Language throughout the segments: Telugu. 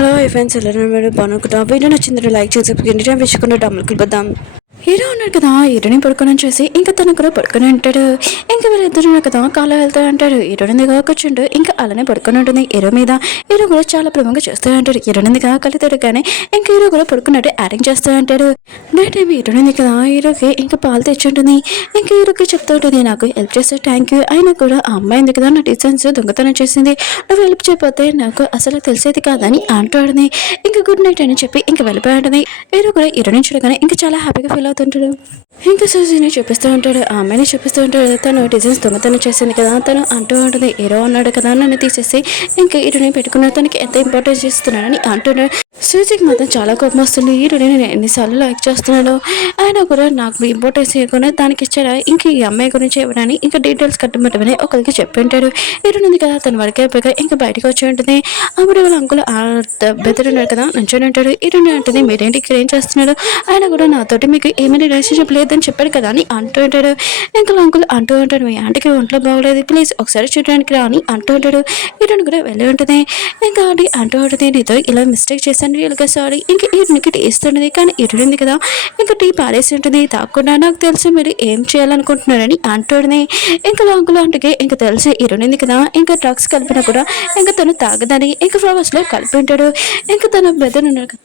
హలో ఫ్రెండ్స్, ఎలా బాగున్నాను. వీడియో నచ్చిందంటే లైక్ చేసి విషుకున్న డమ్ములు బద్దాం. హీరో ఉన్నాడు కదా, హీరోని పడుకొని చూసి ఇంకా తను కూడా పడుకొని ఉంటాడు. ఇంకా వీళ్ళిద్దరు కదా కాళ్ళు వెళ్తా అంటాడు. హీరోనిదిగా కూర్చుంటూ ఇంకా అలానే పడుకొని ఉంటుంది హీరో మీద. హీరో కూడా చాలా ప్రేమగా చేస్తూ ఉంటాడు. హీరోనిదిగా కళ్ళు కానీ ఇంకా హీరో కూడా పడుకున్నట్టు యాక్టింగ్ చేస్తూ ఉంటాడు. నైట్ టైం హీరోనిది కదా హీరోకి ఇంకా పాలు తెచ్చుంటుంది. ఇంకా హీరోకి చెప్తూ ఉంటుంది, నాకు హెల్ప్ చేస్తే థ్యాంక్ యూ. అయినా కూడా ఆ అమ్మాయి కదా నా డిస్టెన్స్ దొంగతనం చేసింది, నువ్వు హెల్ప్ చేయకపోతే నాకు అసలు తెలిసేది కాదని అంటాడుని. ఇంకా గుడ్ నైట్ అని చెప్పి ఇంకా వెళ్ళిపోయాడుని. హీరో కూడా హీరోని చూడగానే ఇంకా చాలా హ్యాపీగా ఫీల్ అవుతుంటాడు. ఇంకా సూజీని చూపిస్తూ ఉంటాడు, ఆ అమ్మాయిని చూపిస్తూ ఉంటాడు. తను డిజైన్స్ దొంగతనం చేసింది కదా, తను అంటూ ఉంటుంది, హీరో ఉన్నాడు కదా నన్ను తీసేసి ఇంకా హీరోని పెట్టుకున్న తనకి ఎంత ఇంపార్టెన్స్ ఇస్తున్నాడని అంటున్నాడు. సూజీకి మాత్రం చాలా కోపం వస్తుంది. హీరోని నేను ఎన్నిసార్లు లైక్ చేస్తున్నాడు, ఆయన కూడా నాకు ఇంపార్టెన్స్ ఇవ్వకుండా దానికి ఇచ్చాడా, ఇంక ఈ అమ్మాయి గురించి ఎవరని ఇంకా డీటెయిల్స్ కట్టమని ఒకరికి చెప్పి ఉంటాడు. హీరోని కదా తన వరకే అయిపోయి ఇంకా బయటకు వచ్చి ఉంటుంది. అప్పుడు వాళ్ళ అంకుల్ బెదరున్నాడు కదా నుంచొని ఉంటాడు. హీరోని అంటుంది, మీరేంటి ఇక్కడ ఏం చేస్తున్నాడు, ఆయన కూడా నాతోటి మీకు ఏమైనా రిలేషన్షిప్ లేదని చెప్పాడు కదా అని అంటూ ఉంటాడు. ఇంకా అంకుల్ అంటూ ఉంటాడు, మీ ఆంటీకి ఒంట్లో బాగోలేదు, ప్లీజ్ ఒకసారి చూడడానికి రా అని అంటూ ఉంటాడు. హీరోని కూడా వెళ్ళి ఉంటుంది. ఇంకా ఆంటీ అంటూ ఉంటుంది, నీతో ఇలా మిస్టేక్ చేశాను రియల్గా సారీ. ఇంకా హీరోనికి టీ ఇస్తుంటుంది, కానీ హీరోయింది కదా ఇంకా టీ పారేసి ఉంటుంది. తాకుండా నాకు తెలుసు మీరు ఏం చేయాలనుకుంటున్నారని అంటూడని. ఇంకా అంకుల్ ఆంటీకి ఇంకా తెలిసి హీరోయింది కదా ఇంకా డ్రగ్స్ కలిపినా కూడా ఇంకా తను తాగదని ఇంకా ఫ్లవర్స్ లో కలిపి ఉంటాడు. ఇంకా తన బ్రదర్ ఉన్నాడు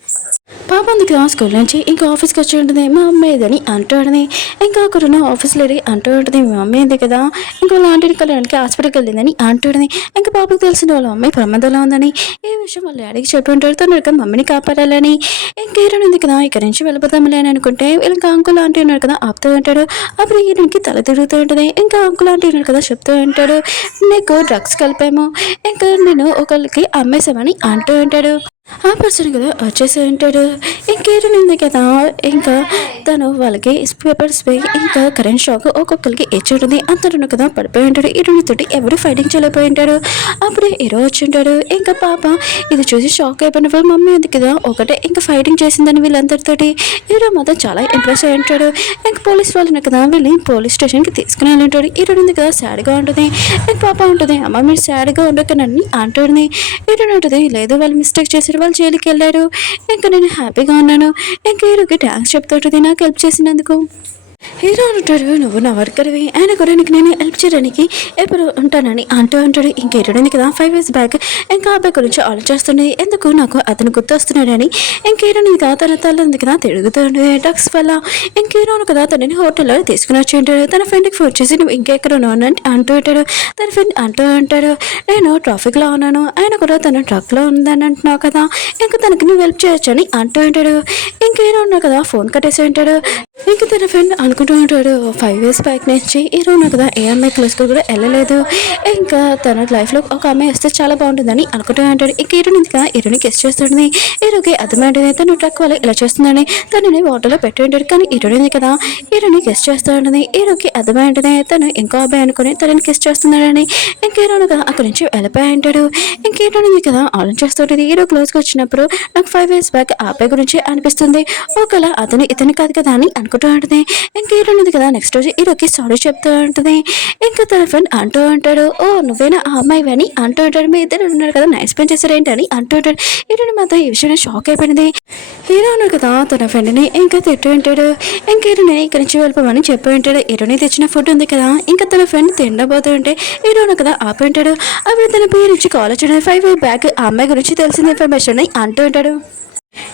పాప ఉంది కదా స్కూల్ నుంచి ఇంకా ఆఫీస్కి వచ్చి ఉంటుంది, మా అమ్మాయి ఏదని అంటూడని. ఇంకా అక్కడున్న ఆఫీస్ లేడీ అంటూ ఉంటుంది, మా అమ్మాయి ఉంది కదా ఇంకా వాళ్ళ ఆంటీని కలడానికి హాస్పిటల్కి వెళ్ళిందని అంటూడని. ఇంకా పాపకు తెలిసిన వాళ్ళ అమ్మాయి ప్రమాదంలో ఉందని ఈ విషయం వాళ్ళ డాడీకి చెప్పి ఉంటాడు. తను మమ్మీని కాపాడాలని. ఇంకా హీరోయిన్ ఉంది కదా ఇక్కడ నుంచి వెళ్ళిపోతామలే అని అనుకుంటే ఇంకా అంకుల్ ఆంటీ ఉన్నాడు కదా ఆపుతూ ఉంటాడు. అప్పుడు హీరోయిన్కి తల తిరుగుతూ ఉంటుంది. ఇంకా అంకుల్ ఆంటీ ఉన్నాడు కదా చెప్తూ ఉంటాడు, నీకు డ్రగ్స్ కలిపాము, ఇంకా నేను ఒకరికి అమ్మేసామని అంటూ ఉంటాడు. ఆ పర్సన్ కదా వచ్చేసి ఉంటాడు. ఇంకేరునింది కదా ఇంకా తను వాళ్ళకి పేపర్ స్ప్రే ఇంకా కరెంట్ షాక్ ఒక్కొక్కరికి ఇచ్చి ఉంటుంది. అంతను కదా పడిపోయి ఉంటాడు. హీరోనితోటి ఎవరు ఫైటింగ్ చేయలేకపోయి ఉంటారు. అప్పుడే హీరో వచ్చి ఉంటాడు. ఇంకా పాప ఇది చూసి షాక్ అయిపోయిన వాళ్ళ మమ్మీ ఉంది కదా ఒకటే ఇంకా ఫైటింగ్ చేసిందని వీళ్ళందరితోటి. హీరో మాత్రం చాలా ఇంప్రెస్ అయి ఉంటాడు. ఇంకా పోలీస్ వాళ్ళని కదా వెళ్ళి పోలీస్ స్టేషన్కి తీసుకుని వెళ్ళి ఉంటాడు. హీరోని ఉంది కదా సాడ్గా ఉంటుంది. ఇంకా పాప ఉంటుంది, అమ్మ మీరు సాడ్గా ఉండకనని అంటుంది. హీరోని ఉంటుంది, లేదు వాళ్ళు మిస్టేక్ చేసి వాళ్ళు జైలుకి వెళ్ళారు, ఇంకా నేను హ్యాపీగా ఉన్నాను. ఇంకా హీరోకి థ్యాంక్స్ చెప్తుంటుంది నాకు హెల్ప్ చేసినందుకు. హీరో అంటాడు, నువ్వు నా వర్కర్వి, ఆయన కూడా నీకు నేను హెల్ప్ చేయడానికి ఎప్పుడు ఉంటానని అంటూ ఉంటాడు. ఇంకా హీరోని కదా 5 years బ్యాక్ ఇంకా అబ్బాయి గురించి ఆలోచిస్తుంది, ఎందుకు నాకు అతను గుర్తొస్తున్నాడని. ఇంక హీరోని కదా తన తల్లి కదా తిరుగుతుంది డ్రగ్స్ వల్ల. ఇంక హీరోను కదా తనని హోటల్లో తీసుకుని వచ్చి ఉంటాడు. తన ఫ్రెండ్కి ఫోన్ చేసి నువ్వు ఇంకెక్కడ ఉన్నావు అని అంటూ ఉంటాడు. తన ఫ్రెండ్ అంటూ ఉంటాడు, నేను ట్రాఫిక్లో ఉన్నాను, ఆయన కూడా తన ట్రక్లో ఉందని అంటున్నావు కదా, ఇంకా తనకి నువ్వు హెల్ప్ చేయొచ్చు అని అంటూ ఉంటాడు. ఇంక హీరో ఉన్నా కదా ఫోన్ కట్టేసి ఉంటాడు. ఇంకా తన ఫ్రెండ్ అనుకుంటూ ఉంటాడు, 5 years బ్యాక్ నుంచి హీరో ఉన్నా కదా ఏ అమ్మాయి క్లాస్కి కూడా వెళ్ళలేదు, ఇంకా తన లైఫ్లో ఒక అమ్మాయి వస్తే చాలా బాగుంటుందని అనుకుంటూ ఉంటాడు. ఇంక హీరోని కదా హీరోని కిస్ చేస్తుంది. హీరోకి అర్థమైంటుంది తను ట్రక్ వాళ్ళు ఇలా చేస్తుందని. తనని వాటర్లో పెట్టి ఉంటాడు, కానీ హీరోని కదా హీరోని కిస్ చేస్తూ ఉంటుంది. హీరోకి అర్థమైంటుంది తను ఇంకో అబ్బాయి అనుకుని తనని కిస్ చేస్తున్నాడని. ఇంక హీరోని కదా అక్కడి నుంచి వెళ్ళిపోయి ఉంటాడు. ఇంక హీరోని కదా ఆలోచిస్తుంటుంది, హీరో క్లోజ్కి వచ్చినప్పుడు నాకు 5 years బ్యాక్ ఆ అబ్బాయి గురించి అనిపిస్తుంది, ఒకవేళ ఇతని కాదు కదా అని అనుకుంటూ ఉంటుంది. ఇంకా హీరోనిది కదా నెక్స్ట్ రోజు హీరోకి సారీ చెప్తూ ఉంటుంది. ఇంకా తన ఫ్రెండ్ అంటూ ఉంటాడు, ఓ నువ్వేనా ఆ అమ్మాయి అని అంటూ ఉంటాడు. మీ ఇద్దరు ఉన్నారు కదా నైస్ పని చేశారు ఏంటని అంటూ ఉంటాడు. హీరోని మాత్రం ఈ విషయం షాక్ అయిపోయింది. హీరో ఉన్నాడు కదా తన ఫ్రెండ్ని ఇంకా తిట్టు ఉంటాడు. ఇంకా హీరోని ఇక్కడి నుంచి వెళ్ళిపోమని చెప్పి ఉంటాడు. హీరోని తెచ్చిన ఫుడ్ ఉంది కదా ఇంకా తన ఫ్రెండ్ తిండబోతూ ఉంటే హీరోను కదా ఆపి ఉంటాడు. అప్పుడు తన పేరు నుంచి కాల్ వచ్చాడు. 5 years బ్యాక్ ఆ అమ్మాయి గురించి తెలిసిన ఇన్ఫర్మేషన్ అంటూ ఉంటాడు.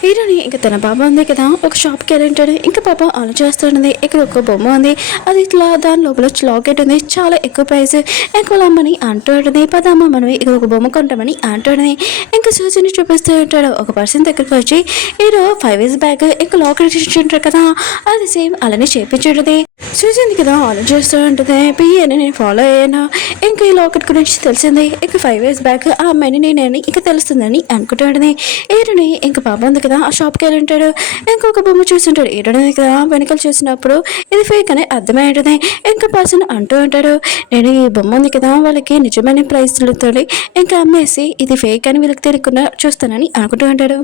హీరోని ఇంకా తన పాప ఉంది కదా ఒక షాప్కి వెళ్ళి ఉంటాడు. ఇంకా పాప ఆలోచిస్తుంది, ఇక్కడ ఒక బొమ్మ ఉంది, అది ఇట్లా దాని లోపల లాకెట్ ఉంది, చాలా ఎక్కువ ప్రైస్, ఇంకా వాళ్ళ అమ్మని అంటూ ఉంటుంది, పదమ్మ మనం ఇక్కడ ఒక బొమ్మ కొంటామని అంటుంది. ఇంకా సూచన చూపిస్తూ ఉంటాడు. ఒక పర్సన్ దగ్గరికి వచ్చి హీరో 5 years బ్యాక్ ఇంకా లాకెట్ ఇచ్చింటారు కదా అది సేమ్ అలానే చేపించుంటుంది. సూచన కదా ఆలోచిస్తూ ఉంటుంది, పియ్యని నేను ఫాలో అయ్యాను, ఇంకా ఈ లాకెట్ గురించి తెలిసింది, ఇంకా 5 years బ్యాక్ ఆ అమ్మాయిని నేనని ఇంకా తెలుస్తుందని అనుకుంటూ ఉంటుంది. హీరోని ఇంకా పాప ఉంది కదా ఆ షాప్కి వెళ్ళి ఉంటాడు. ఇంకొక బొమ్మ చూస్తుంటాడు. హీరోని కదా వెనకలు చూసినప్పుడు ఇది ఫేక్ అని అర్థమై ఉంటుంది. ఇంకా పర్సన్ అంటూ ఉంటాడు, నేను ఈ బొమ్మ ఉంది కదా వాళ్ళకి నిజమైన ప్రైస్లతో ఇంకా అమ్మేసి ఇది ఫేక్ అని వీళ్ళకి తెలియకుండా చూస్తానని అనుకుంటూ ఉంటాడు.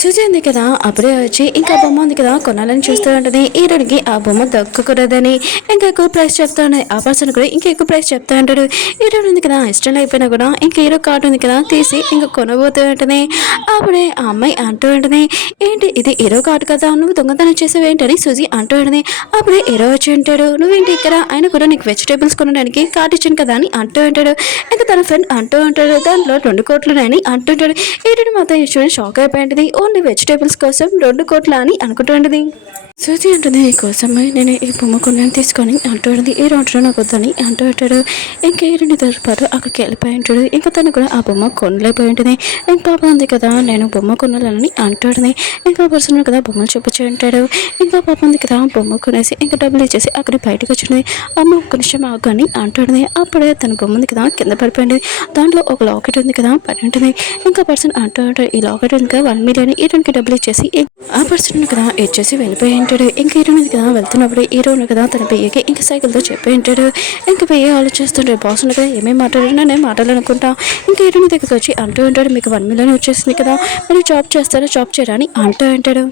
సూజీ ఉంది కదా అప్పుడే వచ్చి ఇంకా బొమ్మ ఉంది కదా కొనాలని చూస్తూ ఉంటుంది. హీరోనికి ఆ బొమ్మ దక్కుకూడదని ఇంకా ఎక్కువ ప్రైస్ చెప్తా ఉంటుంది. ఆ పర్సన్ కూడా ఇంకా ఎక్కువ ప్రైస్ చెప్తా ఉంటాడు. హీరో ఉంది కదా ఇష్టం అయిపోయినా కూడా ఇంకా హీరో కార్డు ఉంది కదా తీసి ఇంకా కొనబోతూ ఉంటుంది. అప్పుడే ఆ అమ్మాయి అంటూ ఉంటుంది, ఏంటి ఇది హీరో కార్డు కదా, నువ్వు దొంగతనం చేసావు ఏంటని సూజీ అంటూ ఉంటుంది. అప్పుడే హీరో వచ్చి ఉంటాడు, నువ్వేంటి ఇక్కడ, ఆయన కూడా నీకు వెజిటేబుల్స్ కొనడానికి కార్డు ఇచ్చాను కదా అని అంటూ ఉంటాడు. ఇంకా తన ఫ్రెండ్ అంటూ ఉంటాడు, దాంట్లో 2 కోట్లు అని అంటుంటాడు. హీరోని మాత్రం ఇష్టం షాక్ అయిపోయింది. ఓన్లీ వెజిటేబుల్స్ కోసం 2 కోట్ల అని అనుకుంటుంది. సూజీ అంటుంది, నీకోసమే నేను ఈ బొమ్మ కొన్నాను తీసుకొని అంటుంది. ఈ రోజు నాకు వద్దని అంటూ ఉంటాడు. ఇంకా హీరోని తరపాటు అక్కడికి వెళ్ళిపోయి ఉంటాడు. ఇంకా తను కూడా ఆ బొమ్మ కొనలేకపోయి ఉంటుంది. ఇంక పాప ఉంది కదా నేను బొమ్మ కొనాలని అంటుంది. ఇంకా పర్సన్ కదా బొమ్మలు చూపించి ఉంటాడు. ఇంకా పాప ఉంది కదా బొమ్మ కొనేసి ఇంకా డబ్బులు ఇచ్చేసి అక్కడ బయటకు వచ్చింది. అమ్మ ఒక్క నిమిషం ఆగని అంటుంది. అప్పుడే తన బొమ్మ ఉంది కదా కింద పడిపోయింది. దాంట్లో ఒక లాకెట్ ఉంది కదా పడి ఉంటుంది. ఇంకా పర్సన్ అంటూ ఉంటాడు, ఈ లాకెట్ ఉంది కదా 1 మిలియన్ హీరోనికి డబ్బులు ఇచ్చేసి ఆ పర్సన్ కదా ఇచ్చేసి వెళ్ళిపోయి ఉంటాడు. ఇంకా హీరోని కదా వెళ్తున్నప్పుడు హీరోని కదా తన పెయ్యకి ఇంకా సైకిల్తో చెప్పి ఉంటాడు. ఇంకా పెయ్య ఆలోచిస్తుంటాడు, బాస్ ఉంది కదా ఏమేమి మాట్లాడారు నేను మాట్లాడాలనుకుంటా. ఇంకా హీరోని దగ్గరికి వచ్చి అంటూ ఉంటాడు, మీకు 1 మిలియన్ వచ్చేసింది కదా మీరు జాబ్ చేస్తారా జాబ్ చేయరా అని అంటూ ఉంటాడు.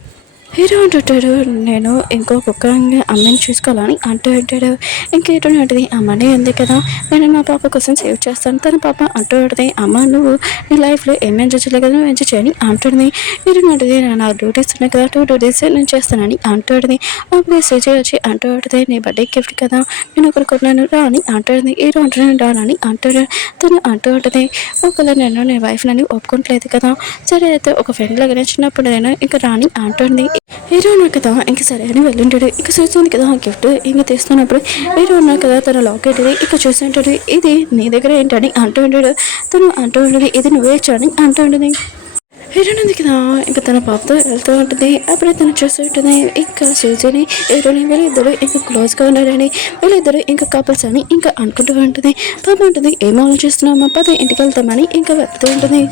హీరో అంటుంటాడు, నేను ఇంకో కుక్క అమ్మని చూసుకోవాలని అంటూ ఉంటాడు. ఇంకా హీరో ఉంటుంది, అమ్మనే ఉంది కదా నేను మా పాప కోసం సేవ్ చేస్తాను. తన పాప అంటూ ఉంటుంది, అమ్మ నువ్వు నీ లైఫ్లో ఏం ఎంజాయ్ చేయలేదు కదా నువ్వు ఎంజాయ్ చేయని అంటుంది. హీరో ఉంటుంది, నా డ్యూటీస్ ఉన్నాయి కదా 2 డ్యూటీస్ నేను చేస్తానని అంటుంది. అప్పుడు శ్రీజయ్ వచ్చి అంటూ ఉంటుంది, నీ బర్త్డే గిఫ్ట్ కదా నేను ఒకరు కొన్నాను రా అని అంటుంది. హీరో అంటున్నాను రానని అంటాడు. తను అంటూ ఉంటుంది, ఒకవేళ నేను వైఫ్ నన్ను ఒప్పుకోవట్లేదు కదా, సరే అయితే ఒక ఫ్రెండ్ లాగానే చిన్నప్పుడు నేను ఇంకా రాని అంటుంది. హీరో ఉన్నారు కదా ఇంక సరే అని వెళ్ళింటాడు. ఇక చూస్తుంది కదా గిఫ్ట్ ఇంక తీస్తున్నప్పుడు హీరో ఉన్నారు కదా తన లాకెట్ ఇక చూసి ఉంటాడు, ఇది నీ దగ్గర ఏంటని అంటూ ఉంటాడు. తను అంటూ ఉంటుంది, ఇది నువ్వే ఇచ్చాని అంటూ ఉంటుంది. హీరోయిన్ ఉంది కదా ఇంకా తన పాపతో వెళ్తూ ఉంటుంది. అప్పుడే తను చూస్తూ ఉంటుంది ఇంకా సూజీని హీరోని వీళ్ళిద్దరు ఇంకా క్లోజ్గా ఉన్నారని వీళ్ళిద్దరు ఇంకా కపుల్స్ అని ఇంకా అనుకుంటూ ఉంటుంది. పాప ఉంటుంది, ఏం ఆలోచిస్తున్నామా పద ఇంటికి వెళ్తామని ఇంకా వెళ్తూ ఉంటుంది.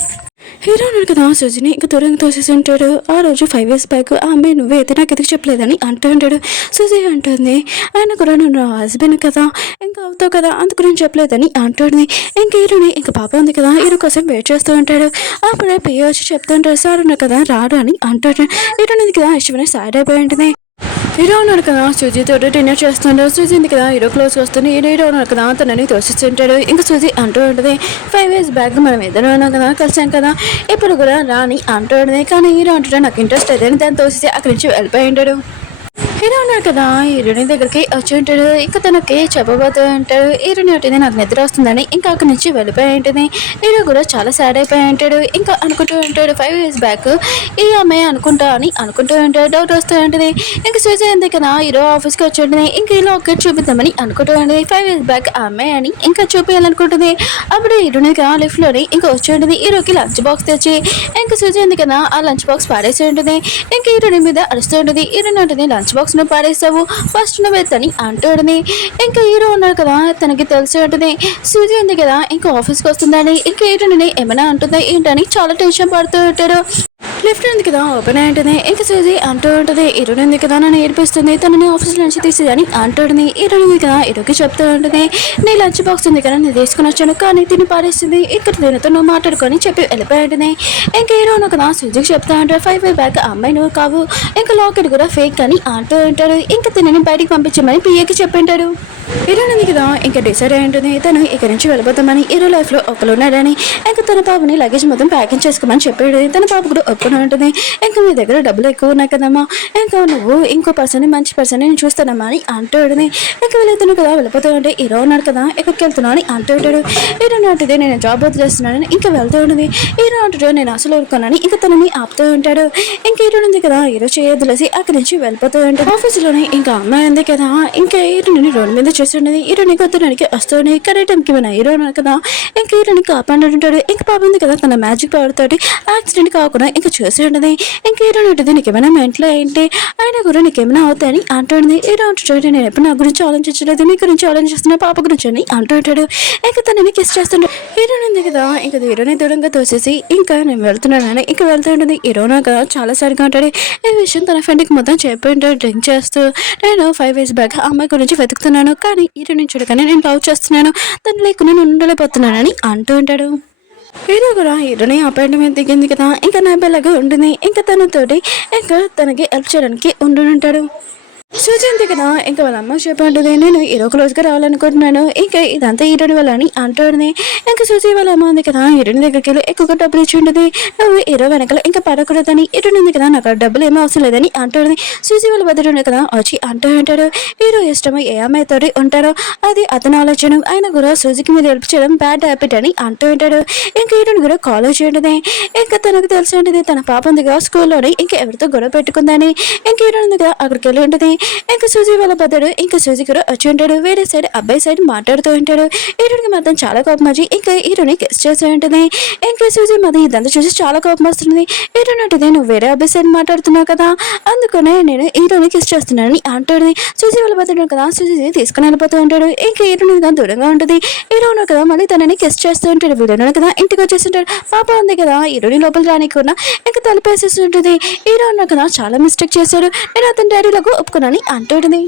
హీరో ఉన్నాడు కదా సూజీని ఇంకా దూరంగా తోసేసి ఉంటాడు. ఆ రోజు 5 years బ్యాక్ ఆ అమ్మాయి నువ్వే అయితే నాకు ఎదుగు చెప్పలేదని అంటూ ఉంటాడు. సూజీ అంటుంది, ఆయన కూడా నువ్వు హస్బెండ్ కదా ఇంకా అవుతావు కదా అందుకు నేను చెప్పలేదని అంటుంది. ఇంకా హీరోని ఇంకా పాప ఉంది కదా హీరో కోసం వెయిట్ చేస్తూ ఉంటాడు. అప్పుడే పియ్య వచ్చి చెప్తూ ఉంటాడు, సార్ ఉన్నా కదా రాడు అని అంటాడు. హీరోని కదా ఇష్టమైన సాడ్ అయిపోయి ఉంటుంది. హీరో ఉన్నాడు కదా సూజీతో డిన్నర్ చేస్తుంటాడు. సూజీ ఉంది కదా హీరో క్లోజ్కి వస్తుంది. హీరో ఉన్నాడు కదా తనని తోసిస్తుంటాడు. ఇంకా సూజీ అంటూ ఉంటుంది, 5 years బ్యాక్ మనం ఇద్దరు ఉన్నాం కదా కలిసాం కదా ఇప్పుడు కూడా రాని అంటూ ఉంటుంది. కానీ హీరో అంటాడు నాకు ఇంట్రెస్ట్ లేదని దాన్ని తోసి అక్కడి నుంచి వెళ్ళిపోయి ఉంటాడు. హీరో ఉన్నాడు కదా హీరోని దగ్గరికి వచ్చి ఉంటాడు. ఇంకా తనకి చెప్పబోతూ ఉంటాడు. హీరోని ఉంటుంది నాకు నిద్ర వస్తుందని ఇంకా అక్కడి నుంచి వెళ్ళిపోయి ఉంటుంది. హీరో కూడా చాలా సాడ్ అయిపోయి ఉంటాడు. ఇంకా అనుకుంటూ ఉంటాడు 5 years బ్యాక్ ఈ అమ్మాయి అనుకుంటా అని అనుకుంటూ ఉంటాడు. డౌట్ వస్తూ ఉంటుంది. ఇంకా సూజీ ఉంది కదా హీరో ఆఫీస్కి వచ్చి ఉంటుంది. ఇంకా ఇలా ఒక్కటి చూపిద్దామని అనుకుంటూ ఉంటుంది. 5 years బ్యాక్ ఆ అమ్మాయి అని ఇంకా చూపించాలనుకుంటుంది. అప్పుడు హీరోని కదా లిఫ్ట్లోని ఇంకా వచ్చి ఉంటుంది. హీరోకి లంచ్ బాక్స్ తెచ్చి ఇంకా సూజీ ఉంది కదా ఆ లంచ్ బాక్స్ పాడేసి ఉంటుంది. ఇంకా హీరోని మీద అరుస్తూ ఉంటుంది. హీరోని ఉంటుంది లంచ్ బాక్స్ ను పాడేసావు ఫస్ట్ నువ్వు ఎత్తని అంటుంది. ఇంకా హీరో ఉన్నారు కదా తనకి తెలిసి ఉంటుంది సూజీ ఉంది కదా ఇంకా ఆఫీస్కి వస్తుందని ఇంకా హీరోని ఏమైనా అంటుందా ఏంటని చాలా టెన్షన్ పడుతూ ఉంటాడు. లిఫ్ట్ ఉంది కదా ఓపెన్ అయి ఉంటుంది. ఇంకా సూజీ అంటూ ఉంటుంది, హీరోని ఉంది కదా నన్ను ఏడిపిస్తుంది తనని ఆఫీస్ నుంచి తీసేదని అంటుంది. హీరోని ఉంది కదా హీరోకి చెప్తూ ఉంటుంది, నీ లంచ్ బాక్స్ ఉంది కదా నేను తీసుకుని వచ్చాను కానీ తిని పారేస్తుంది ఇక్కడ దీనితో నువ్వు మాట్లాడుకొని చెప్పి వెళ్ళిపోయి ఉంటుంది. ఇంకా హీరోను కదా సూజీకి చెప్తా ఉంటాడు 5 years బ్యాక్ అమ్మాయి నువ్వు కావు ఇంకా లాకెట్ కూడా ఫేక్ అని అంటూ ఉంటాడు. ఇంకా తినని బయటికి పంపించమని పిఏకి చెప్పింటాడు. హీరోని ఉంది కదా ఇంకా డిసైడ్ అయి ఉంటుంది తను ఇక్కడ నుంచి వెళ్ళిపోతామని. హీరో లైఫ్లో ఒకరు ఉన్నాడని ఇంకా తన పాపని లగేజ్ మొత్తం ప్యాకింగ్ చేసుకోమని చెప్పాడు. తన పాప కూడా ఒప్పుకుని ఉంటుంది. ఇంకా మీ దగ్గర డబ్బులు ఎక్కువ ఉన్నాయి కదమ్మా ఇంకా నువ్వు ఇంకో పర్సన్ మంచి పర్సన్ నేను చూస్తానమ్మా అని అంటూ ఉంటుంది. ఇంకా వెళ్తున్నాడు కదా వెళ్ళిపోతూ ఉంటే హీరో ఉన్నాడు కదా ఎక్కడికి వెళ్తున్నావు అని అంటూ ఉంటాడు. హీరో ఉంటుంది నేను జాబ్ వదిలేస్తున్నానని ఇంకా వెళ్తూ ఉంటుంది. హీరో అంటాడు నేను అసలు ఊరుకోనని ఇంకా తనని ఆపుతూ ఉంటాడు. ఇంకా హీరో ఉంది కదా హీరో చేయొద్దులేసి అక్కడి నుంచి వెళ్ళిపోతూ ఉంటాడు. ఆఫీసులోనే ఇంకా అమ్మాయి ఉంది కదా ఇంకా హీరోని రోడ్డు మీద చూస్తుండేది. హీరోని కొత్తడానికి వస్తుంది కరెక్ట్ టైంకి మన హీరో ఉన్నాడు కదా ఇంకా హీరోని కాపాడుంటాడు. ఇంకా పాప ఉంది కదా తన మ్యాజిక్ పవర్ తోటి యాక్సిడెంట్ కాకుండా ఇంకా చూసి ఉంటుంది. ఇంకా హీరోని ఉంటుంది నీకేమైనా మెంట్లో ఏంటి ఆయన కూడా నీకేమైనా అవుతాయని అంటుంది. హీరో అంటాడు నేను ఎప్పుడు నా గురించి ఆలోచించలేదు నీ గురించి ఆలోచిస్తున్నా పాప గురించి అని అంటూ ఉంటాడు. ఇంకా తనని కిస్ చేస్తుంటాడు. హీరోని ఉంది కదా ఇంకా హీరోని దూరంగా తోసేసి ఇంకా నేను వెళ్తున్నానని ఇంకా వెళ్తూ ఉంటుంది. హీరోనా కదా చాలా సరిగా ఉంటాడు. ఈ విషయం తన ఫ్రెండ్కి మొత్తం చెప్పి ఉంటాడు డ్రింక్ చేస్తూ నేను 5 years బ్యాక్ అమ్మాయి గురించి వెతుకుతున్నాను కానీ హీరోని చూడగానే నేను లవ్ చేస్తున్నాను తను లేకుండా నేను ఉండలేకపోతున్నానని అంటూ ఉంటాడు. హీరో కూడా హీరోని అపాయింట్మెంట్ దిగింది కదా, ఇంకా నా పిల్లగా ఉంటుంది, ఇంకా తనతోటి ఇంకా తనకి హెల్ప్ చేయడానికి ఉండుంటాడు. సూజీ అంతే కదా, ఇంకా వాళ్ళ అమ్మ చెప్పంటుంది, నేను హీరో క్లోజ్గా రావాలనుకుంటున్నాను, ఇంకా ఇదంతా హీరోని వల్ల అని అంటుంది. ఇంకా సూజీ వాళ్ళ అమ్మ ఉంది కదా, హీరోని దగ్గరికి వెళ్ళి ఎక్కువగా డబ్బులు ఇచ్చి ఉంటుంది, నువ్వు హీరో వెనకాల ఇంకా పడకూడదని, హీరోని ఉంది కదా నాకు డబ్బులు ఏమీ అవసరం లేదని అంటుంది. సూజీ వాళ్ళ బదులు ఉంది కదా వచ్చి అంటూ ఉంటాడు, హీరో ఇష్టమో ఏ అమ్మాయితో ఉంటారో అది అతను ఆలోచన, ఆయన కూడా సూజీకి మీద హెల్ప్ చేయడం బ్యాడ్ హ్యాబిట్ అని అంటూ ఉంటాడు. ఇంకా హీరోని కూడా కాలేజ్ ఉంటుంది, ఇంకా తనకు తెలిసి ఉంటుంది తన పాప ఉంది కదా స్కూల్లోని ఇంకా ఎవరితో గొడవ పెట్టుకుందని, ఇంకా హీరోని ఉంది కదా అక్కడికి వెళ్ళి ఉంటుంది. ఇంకా సూజీ వాళ్ళ బద్దడు ఇంకా సూజీ కూడా వచ్చి ఉంటాడు, వేరే సైడ్ అబ్బాయి సైడ్ మాట్లాడుతూ ఉంటాడు. హీరోకి మాత్రం చాలా కోపం వచ్చి ఇంకా హీరోని కిస్ చేస్తూ ఉంటుంది. ఇంకా సూజీ మాది ఇదంతా చూసి చాలా కోపం వస్తుంది. హీరోని అంటే నువ్వు వేరే అబ్బాయి సైడ్ మాట్లాడుతున్నావు కదా, అందుకనే నేను హీరోని కిస్ చేస్తున్నానని అంటుంది. సూజీ వాళ్ళ బద్దడు కదా సూజీ తీసుకుని వెళ్ళిపోతూ ఉంటాడు. ఇంకా హీరోని కదా దూరంగా ఉంటుంది. హీరోను కదా మళ్ళీ తనని కిస్ చేస్తూ ఉంటాడు. వీడియోను కదా ఇంటికి వచ్చేస్తుంటాడు. పాప ఉంది కదా హీరోని లోపల రానికుండా ఇంకా తలుపేసేస్తుంటుంది. హీరో ఉన్న కదా చాలా మిస్టేక్ చేశాడు, నేను అతని డాడీలకు ఒప్పుకున్నాను అంటుంది.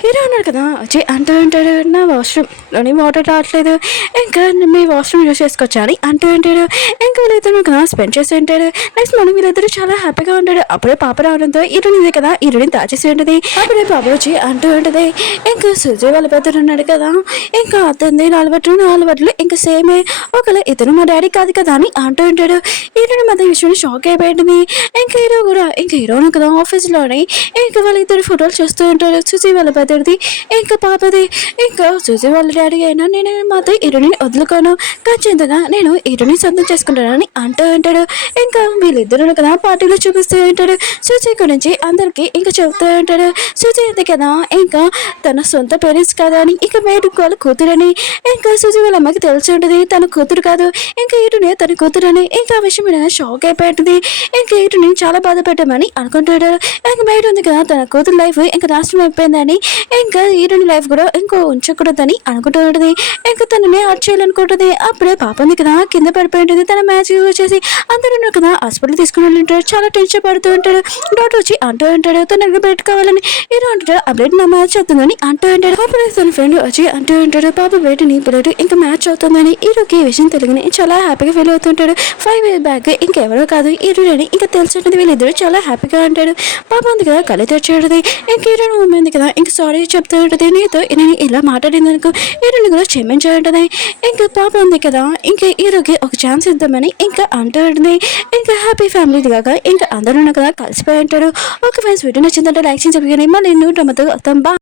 హీరో ఉన్నాడు కదా వచ్చి అంటూ ఉంటాడు, నా వాష్రూమ్లోని వాటర్ రావట్లేదు, ఇంకా మీ వాష్రూమ్ యూస్ చేసుకోవచ్చా అని అంటూ ఉంటాడు. ఇంకా వీళ్ళిద్దరు కదా స్పెండ్ చేస్తూ ఉంటాడు. నెక్స్ట్ మనం వీళ్ళిద్దరు చాలా హ్యాపీగా ఉంటాడు. అప్పుడే పాప రావడంతో హీరోని కదా హీరోని దాచేసి ఉంటుంది. అప్పుడే పాప వచ్చి అంటూ ఉంటుంది, ఇంకా సుజయ్ వాళ్ళ పెద్దలు ఉన్నాడు కదా, ఇంకా అతని నాలుగు ఇంకా సేమే, ఒకవేళ ఇతను మా డాడీ కాదు కదా అని అంటూ ఉంటాడు. హీరోని మధ్య విషయం షాక్ అయిపోయింది. ఇంకా హీరో కూడా ఇంకా హీరోను కదా ఆఫీస్లోని ఇంకా వాళ్ళిద్దరు ఫోటోలు చూస్తూ ఉంటారు, సుజయ్ వాళ్ళ పెద్దది ఇంకా పాపది. ఇంకా చూసి వాళ్ళ డాడీ అయినా నేను మాత్రం హీరోని వదులుకోను, ఖచ్చితంగా నేను హీరోని సొంతం చేసుకుంటానని అంటూ ఉంటాడు. ఇంకా వీళ్ళిద్దరు కదా పార్టీలో చూపిస్తూ ఉంటాడు. సూజీ గురించి అందరికి ఇంకా చెబుతూ ఉంటాడు. సూజీ అయితే కదా ఇంకా తన సొంత పేరెంట్స్ కదా అని, ఇంకా మేడు వాళ్ళ కూతురని, ఇంకా సూజీ వాళ్ళ అమ్మకి తెలిసి ఉంటుంది తన కూతురు కాదు ఇంకా హీరోని తన కూతురని. ఇంకా ఆ విషయం మీద షాక్ అయిపోయింది. ఇంకా హీరోని చాలా బాధ పెట్టమని అనుకుంటాడు. ఇంకా మేడు ఉంది కదా తన కూతురు లైఫ్ ఇంకా నాశనం అయిపోయిందని, ఇంకా హీరోని లైఫ్ కూడా ఇంకో ఉంచకూడదని అనుకుంటూ ఉంటుంది. ఇంకా తనని ఆర్ట్ చేయాలనుకుంటుంది. అప్పుడే పాప ఉంది కదా కింద పడిపోయి ఉంటుంది. తన మ్యాచ్ వచ్చేసి అందరూ కదా హాస్పిటల్ తీసుకుని ఉంటాడు. చాలా టెన్షన్ పడుతూ ఉంటాడు. డాక్టర్ వచ్చి అంటూ ఉంటాడు తన బ్లడ్ కావాలని. హీరో అంటాడు ఆ బ్లడ్ నా మ్యాచ్ అవుతుందని అంటూ ఉంటాడు. అప్పుడే తన ఫ్రెండ్ వచ్చి అంటూ ఉంటాడు పాప బ్లడ్ నీ బ్లడ్ ఇంకా మ్యాచ్ అవుతుందని. హీరోకి ఈ విషయం తెలియని చాలా హ్యాపీగా ఫీల్ అవుతుంటాడు. 5 years బ్యాక్ ఇంకెవరో కాదు హీరో అని ఇంకా తెలిసి వీళ్ళిద్దరు చాలా హ్యాపీగా ఉంటాడు. పాప ఉంది కదా కళ్ళు తెచ్చాడుది. ఇంకా హీరో ఉంది కదా ఇంకా సారీ చెప్తూ ఉంటుంది, నీతో నేను ఇలా మాట్లాడింది అనుకో హీరోని కూడా క్షమించాలంటుంది. ఇంకా పాప ఉంది కదా ఇంకా హీరోకి ఒక ఛాన్స్ ఇద్దామని ఇంకా అంటూ ఉంటుంది. ఇంకా హ్యాపీ ఫ్యామిలీ కాక ఇంకా అందరూ కదా కలిసిపోయి ఉంటారు. ఒక ఫ్రెండ్స్ వీడియో నచ్చిందంటే లైక్ చేసి చెప్పి మళ్ళీ 100 వస్తాం బా.